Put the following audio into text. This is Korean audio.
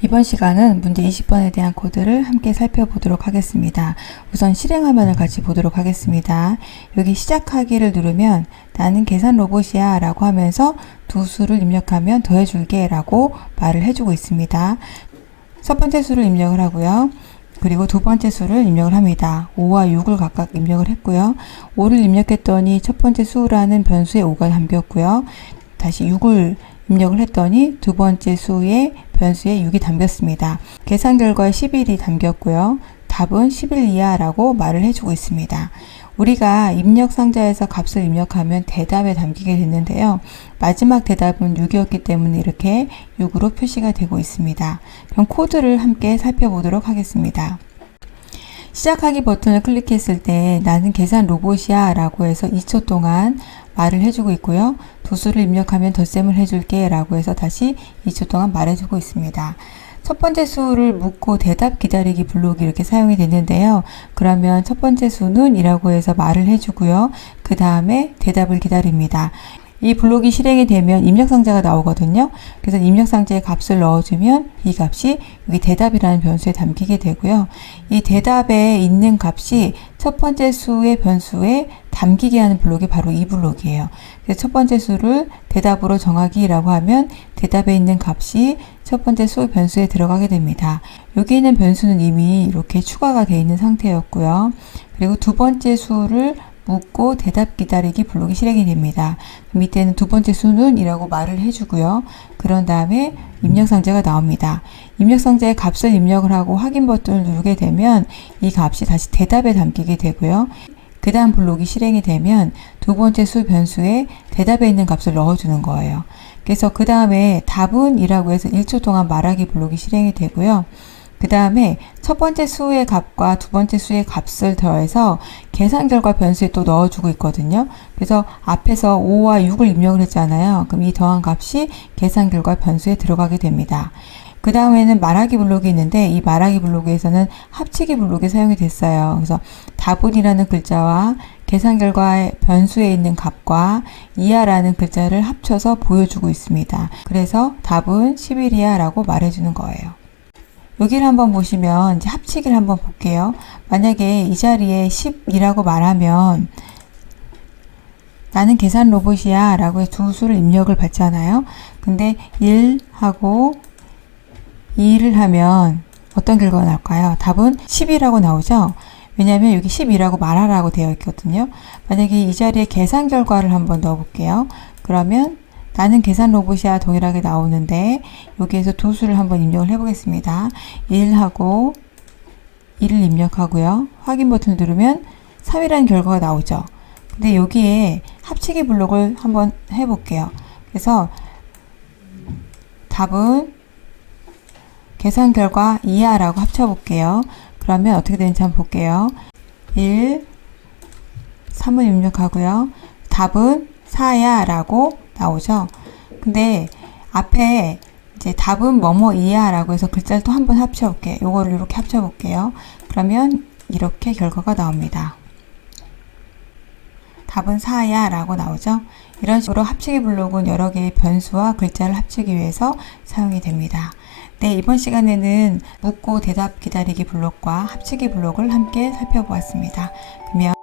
이번 시간은 문제 20번에 대한 코드를 함께 살펴보도록 하겠습니다. 우선 실행 화면을 같이 보도록 하겠습니다. 여기 시작하기를 누르면 나는 계산 로봇이야 라고 하면서 두 수를 입력하면 더해줄게 라고 말을 해주고 있습니다. 첫 번째 수를 입력을 하고요. 그리고 두 번째 수를 입력을 합니다. 5와 6을 각각 입력을 했고요. 5를 입력했더니 첫 번째 수라는 변수에 5가 담겼고요. 다시 6을 입력을 했더니 두 번째 수의 변수에 6이 담겼습니다. 계산 결과에 11이 담겼고요. 답은 11이야 라고 말을 해주고 있습니다. 우리가 입력 상자에서 값을 입력하면 대답에 담기게 됐는데요. 마지막 대답은 6이었기 때문에 이렇게 6으로 표시가 되고 있습니다. 그럼 코드를 함께 살펴보도록 하겠습니다. 시작하기 버튼을 클릭했을 때 나는 계산 로봇이야 라고 해서 2초 동안 말을 해주고 있고요. 두 수를 입력하면 덧셈을 해줄게 라고 해서 다시 2초 동안 말해주고 있습니다. 첫 번째 수를 묻고 대답 기다리기 블록이 이렇게 사용이 됐는데요. 그러면 첫 번째 수는 이라고 해서 말을 해주고요. 그 다음에 대답을 기다립니다. 이 블록이 실행이 되면 입력상자가 나오거든요. 그래서 입력상자에 값을 넣어주면 이 값이 여기 대답이라는 변수에 담기게 되고요. 이 대답에 있는 값이 첫 번째 수의 변수에 담기게 하는 블록이 바로 이 블록이에요. 그래서 첫 번째 수를 대답으로 정하기라고 하면 대답에 있는 값이 첫 번째 수 변수에 들어가게 됩니다. 여기 있는 변수는 이미 이렇게 추가가 되어 있는 상태였고요. 그리고 두 번째 수를 묻고 대답 기다리기 블록이 실행이 됩니다. 밑에는 두 번째 수는 이라고 말을 해주고요. 그런 다음에 입력상자가 나옵니다. 입력상자에 값을 입력을 하고 확인 버튼을 누르게 되면 이 값이 다시 대답에 담기게 되고요. 그 다음 블록이 실행이 되면 두 번째 수 변수에 대답에 있는 값을 넣어주는 거예요. 그래서 그 다음에 답은 이라고 해서 1초 동안 말하기 블록이 실행이 되고요. 그 다음에 첫 번째 수의 값과 두 번째 수의 값을 더해서 계산 결과 변수에 또 넣어주고 있거든요. 그래서 앞에서 5와 6을 입력을 했잖아요. 그럼 이 더한 값이 계산 결과 변수에 들어가게 됩니다. 그 다음에는 말하기 블록이 있는데 이 말하기 블록에서는 합치기 블록이 사용이 됐어요. 그래서 답은이라는 글자와 계산 결과의 변수에 있는 값과 이하라는 글자를 합쳐서 보여주고 있습니다. 그래서 답은 11이야 라고 말해주는 거예요. 여기를 한번 보시면 이제 합치기를 한번 볼게요. 만약에 이 자리에 10이라고 말하면 나는 계산 로봇이야 라고 해서 두 수를 입력을 받잖아요. 근데 1하고 2를 하면 어떤 결과가 나올까요? 답은 10이라고 나오죠. 왜냐하면 여기 10이라고 말하라고 되어 있거든요. 만약에 이 자리에 계산 결과를 한번 넣어 볼게요. 그러면 나는 계산 로봇이야 동일하게 나오는데 여기에서 두 수를 한번 입력을 해보겠습니다. 1하고 2를 입력하고요. 확인 버튼을 누르면 3이라는 결과가 나오죠. 근데 여기에 합치기 블록을 한번 해볼게요. 그래서 답은 계산 결과 2야 라고 합쳐볼게요. 그러면 어떻게 되는지 한번 볼게요. 1, 3을 입력하고요. 답은 4야 라고 나오죠. 근데 앞에 이제 답은 뭐뭐이야 라고 해서 글자를 또 한번 합쳐볼게요. 요거를 이렇게 합쳐볼게요. 그러면 이렇게 결과가 나옵니다. 답은 4야 라고 나오죠. 이런 식으로 합치기 블록은 여러 개의 변수와 글자를 합치기 위해서 사용이 됩니다. 네, 이번 시간에는 묻고 대답 기다리기 블록과 합치기 블록을 함께 살펴보았습니다. 그러면